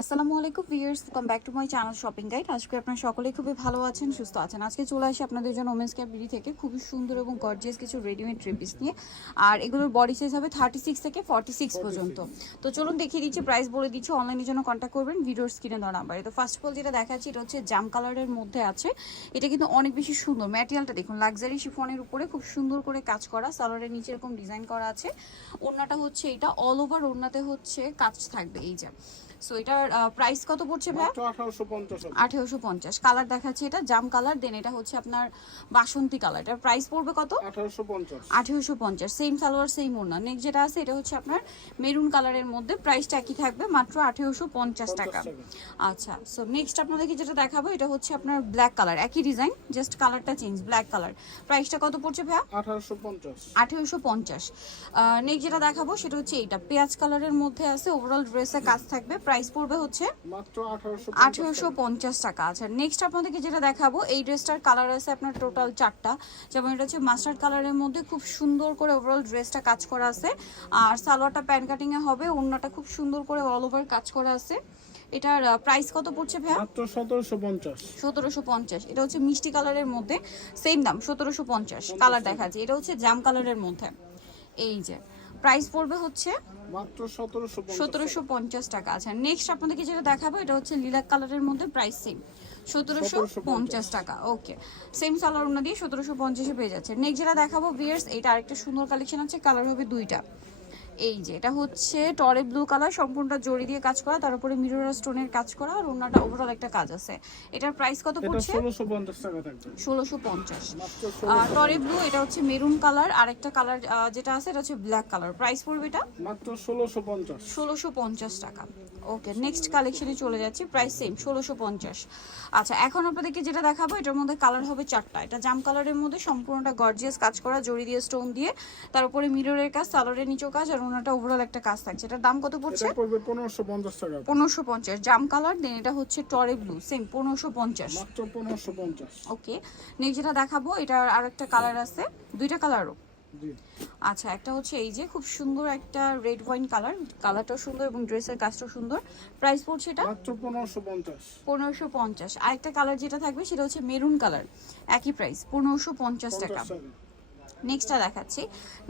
আসসালামু আলাইকুম viewers, welcome back to my channel shopping guide. আজকে আপনারা সকলেই খুবই ভালো আছেন, সুস্থ আছেন। আজকে চলে আসি আপনাদের জন্য ওমেন্স ক্যাপ বিডি থেকে খুবই সুন্দর এবং গর্জিয়াস কিছু রেডিমেড থ্রি পিস নিয়ে। আর এগুলোর বডি সাইজ হবে 36 থেকে 46 পর্যন্ত। তো চলুন দেখিয়ে দিচ্ছি, প্রাইস বলে দিচ্ছি। অনলাইনের জন্য কন্ট্যাক্ট করবেন ভিডিওর স্ক্রিনে দেওয়া নাম্বারে। তো ফার্স্ট অফ অল যেটা দেখাচ্ছি, এটা হচ্ছে জাম কালারের মধ্যে আছে। এটা কিন্তু অনেক বেশি সুন্দর, ম্যাটেরিয়ালটা দেখুন, লাক্সারি শিফনের উপরে খুব সুন্দর করে কাজ করা, সালোয়ারের নিচে এরকম ডিজাইন করা আছে। ওড়নাটা হচ্ছে এটা অল ওভার, ওড়নাতে হচ্ছে কাজ থাকবে এই যে। সো এটার প্রাইস কত পড়ছে ভাই? 1850। কালার দেখাচ্ছি, এটা জাম কালার, দেন এটা হচ্ছে আপনার বাসন্তী কালার। এটার প্রাইস পড়বে কত? 1850। সেম সালোয়ার সেম ওড়না। নেক্সট যেটা আছে এটা হচ্ছে আপনার মেরুন কালারের মধ্যে, প্রাইসটা একই থাকবে, মাত্র 1850 টাকা। আচ্ছা, সো নেক্সট আপনাদেরকে যেটা দেখাবো এটা হচ্ছে আপনার ব্ল্যাক কালার, একই ডিজাইন, জাস্ট কালারটা চেঞ্জ, ব্ল্যাক কালার। প্রাইসটা কত পড়ছে ভাইয়া? 1850। নেক্সট যেটা দেখাবো সেটা হচ্ছে এইটা পেঁয়াজ কালারের মধ্যে আছে, ওভারঅল ড্রেসে কাজ থাকবে, প্রাইস পড়বে হচ্ছে মাত্র 1850 টাকা। আচ্ছা, নেক্সট আপনাদেরকে যেটা দেখাবো, এই ড্রেসটার কালার আছে আপনার টোটাল 4টা। যেমন এটা হচ্ছে মাস্টার্ড কালারের মধ্যে, খুব সুন্দর করে ওভারঅল ড্রেসটা কাজ করা আছে। আর সালোয়ারটা প্যান কাটিং এ হবে, ওড়নাটা খুব সুন্দর করে অল ওভার কাজ করা আছে। এটার প্রাইস কত পড়ছে ভাইয়া? মাত্র 1750। 1750। এটা হচ্ছে মিষ্টি কালারের মধ্যে, সেম দাম 1750। কালার দেখাচ্ছি, এটা হচ্ছে জাম কালারের মধ্যে। এই যে প্রাইস পড়বে হচ্ছে মাত্র 1750 টাকা। আচ্ছা, নেক্সট আপনাদেরকে যেটা দেখাবো এটা হচ্ছে লিলাক কালারের মধ্যে, প্রাইস সেম 1750 টাকা। ওকে, সেম সালোয়ার ওড়না দিয়ে 1750-এ পেয়ে যাচ্ছে। নেক্সট যেটা দেখাবো ভিউয়ার্স, এটা আরেকটা সুন্দর কালেকশন আছে, কালার হবে দুইটা। এই যে এটা হচ্ছে টরে ব্লু কালার, সম্পূর্ণটা জড়ি দিয়ে কাজ করা, তার উপরে মিরর স্টোনের কাজ করা, আর ওড়নাটা ওভারঅল একটা কাজ আছে। এটার প্রাইস কত পড়ছে? 1650 টাকা থাকবে। 1650। মাত্র টরে ব্লু, এটা হচ্ছে মেরুন কালার, আরেকটা কালার যেটা আছে এটা হচ্ছে ব্ল্যাক কালার। প্রাইস পড়বে এটা মাত্র 1650। 1650 টাকা। ওকে, নেক্সট কালেকশনে চলে যাচ্ছি, প্রাইস সেম 1650। আচ্ছা, এখন আপনাদেরকে যেটা দেখাবো এটার মধ্যে কালার হবে 4টা। এটা জাম কালারের মধ্যে, সম্পূর্ণটা গর্জিয়াস কাজ করা, জড়ি দিয়ে স্টোন দিয়ে, তার উপরে মিররের কাজ, সালোয়ারের নিচেও কাজ, আর ওনাটা ওভারঅল একটা কাজ থাকছে। এটার দাম কত পড়ছে? এটা পড়বে 1550 টাকা। 1550। জাম কালার, দেন এটা হচ্ছে টরে ব্লু, সেম 1550। মাত্র 1550। ওকে, নেক্সট যেটা দেখাবো এটার আরেকটা কালার আছে, দুইটা কালারও। জি। আচ্ছা, একটা হচ্ছে এই যে খুব সুন্দর একটা রেড ওয়াইন কালার, কালারটাও সুন্দর এবং ড্রেসের কাজটাও সুন্দর। প্রাইস পড়ছে এটা মাত্র 1550। 1550। আরেকটা কালার যেটা থাকবে সেটা হচ্ছে মেরুন কালার, একই প্রাইস 1550 টাকা। নেক্সটটা দেখাচ্ছি।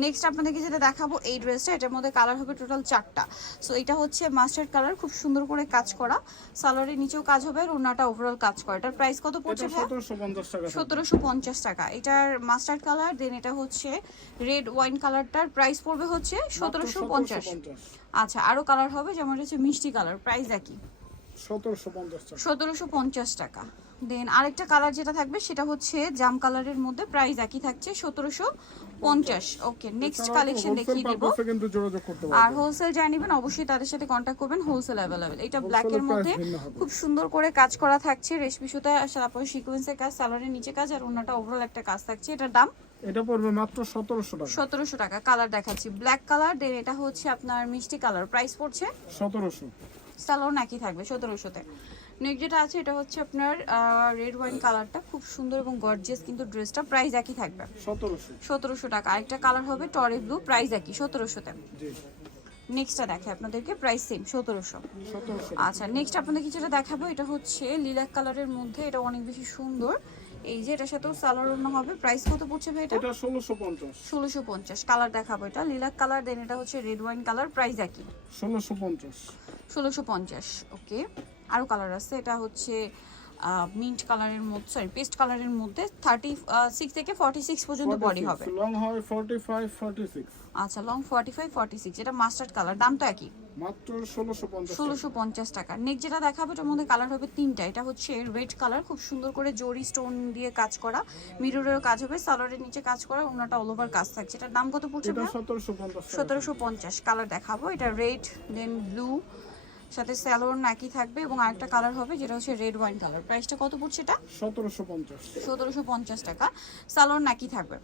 নেক্সট আপনাদেরকে যেটা দেখাবো এই ড্রেসটা, এটার মধ্যে কালার হবে টোটাল 4টা। সো এটা হচ্ছে মাস্টার্ড কালার, খুব সুন্দর করে কাজ করা, সালোয়ারের নিচেও কাজ হবে, আর ওড়নাটা ওভারঅল কাজ করা। এটার প্রাইস কত পড়ছে? 1750 টাকা। 1750 টাকা। এটার মাস্টার্ড কালার, দেন এটা হচ্ছে রেড ওয়াইন কালারটার প্রাইস পড়বে হচ্ছে 1750। আচ্ছা, আরো কালার হবে, যেমন এটা হচ্ছে মিষ্টি কালার, প্রাইস একই 1750 টাকা। 1750 টাকা। দেন আরেকটা কালার যেটা থাকবে সেটা হচ্ছে জাম কালারের মধ্যে, প্রাইস একই থাকছে 1750। ওকে, নেক্সট কালেকশন দেখিয়ে দিব। কিন্তু যোগাযোগ করতে আর পারবেন। হোলসেল জানিবেন অবশ্যই, তাদের সাথে কন্ট্যাক্ট করবেন, হোলসেল অ্যাভেলেবেল। এটা ব্ল্যাকের price মধ্যে ভিন্ন হবে। খুব সুন্দর করে কাজ করা থাকছে, রেশমি সুতা, তারপরে সিকোয়েন্সের কাজ, সালোয়ারের নিচে কাজ, আর ওড়নাটা ওভারঅল একটা কাজ থাকছে। এটার দাম এটা পড়বে মাত্র 1700 টাকা। 1700 টাকা। কালার দেখাচ্ছি, ব্ল্যাক কালার, দেন এটা হচ্ছে আপনার মিষ্টি কালার, প্রাইস পড়ছে 1700। সালোয়ার নাকি থাকবে 1700-তে। নেক্সট যেটা আছে এটা হচ্ছে আপনার রেড ওয়াইন কালারটা, খুব সুন্দর এবং গর্জিয়াস, কিন্তু ড্রেসটা প্রাইস একই থাকবে 1700। 1700 টাকা। আরেকটা কালার হবে টরে ব্লু, প্রাইস একই 1700-তে। জি। নেক্সটটা দেখে আপনাদেরকে, প্রাইস সেম 1700। 1700। আচ্ছা, নেক্সট আপনাদেরকে যেটা দেখাবো এটা হচ্ছে লিলাক কালারের মধ্যে, এটা অনেক বেশি সুন্দর। এই যে এটার সাথেও সালোয়ার ওড়না হবে, প্রাইস কত পড়ছে ভাই এটা? এটা 1650। 1650। কালার দেখাবো, এটা লিলাক কালার, দেন এটা হচ্ছে রেড ওয়াইন কালার, প্রাইস একই 1650। 1650। ওকে, আরও কালার আছে, এটা হচ্ছে মিন্ট কালারের মধ্যে, সরি পেস্ট কালারের মধ্যে, 36 থেকে 46 পর্যন্ত বডি হবে। লং হয় 45 46। আচ্ছা, লং 45 46। এটা মাস্টার্ড কালার, দামটা একই মাত্র 1650। 1650 টাকা। নেক্সট যেটা দেখাবো এটার মধ্যে কালার হবে 3টা। এটা হচ্ছে রেড কালার, খুব সুন্দর করে জরি স্টোন দিয়ে কাজ করা, মিররের কাজ হবে, সালোয়ারের নিচে কাজ করা, ওনাটা অল ওভার কাজ থাকছে। এটার দাম কত পড়ছে? এটা 1750। 1750। কালার দেখাবো, এটা রেড, দেন ব্লু, সাথে সালোয়ার নাকি থাকবে, এবং আরেকটা কালার হবে যেটা হচ্ছে রেড ওয়াইন কালার। প্রাইসটা কত পড়ছে এটা? 1750। 1750 টাকা। সালোয়ার নাকি থাকবে।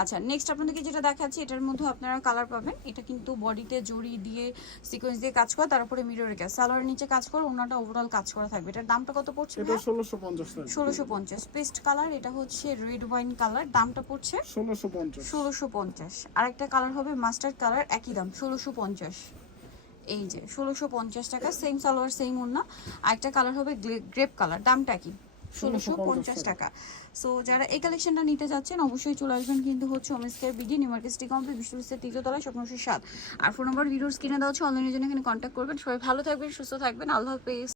আচ্ছা, নেক্সট আপনাদেরকে যেটা দেখাচ্ছি এটার মধ্যে আপনারা কালার পাবেন। এটা কিন্তু বডিতে জড়ি দিয়ে সিকোয়েন্স দিয়ে কাজ করা, তারপরে মিররের কাজ, সালোয়ারের নিচে কাজ করে, ওনাটা ওভারঅল কাজ করা থাকবে। এটার দামটা কত পড়ছে? এটা 1650 টাকা। 1650। পেস্ট কালার, এটা হচ্ছে রেড ওয়াইন কালার, দামটা পড়ছে 1650। 1650। আরেকটা কালার হবে মাস্টার্ড কালার, একই দাম 1650। এই যে 1650 টাকা, সেম সালোয়ার সেম ওড়না। আরেকটা কালার হবে গ্রেপ কালার, দামটা কি? 1650 টাকা। সো যারা এই কালেকশনটা নিতে যাচ্ছেন অবশ্যই চলে আসবেন কিন্তু হচ্ছে women's care BD, new market city complex, বিশ্ববিদ্যালয়ের তৃতীয়তলা, স্বপ্নশ্রী 7। আর ফোন নাম্বার ভিডিওর স্ক্রিনে দেওয়া হচ্ছে, অনলাইনের জন্য এখানে কন্ট্যাক্ট করবেন। সবাই ভালো থাকবেন, সুস্থ থাকবেন, আল্লাহ হাফেজ।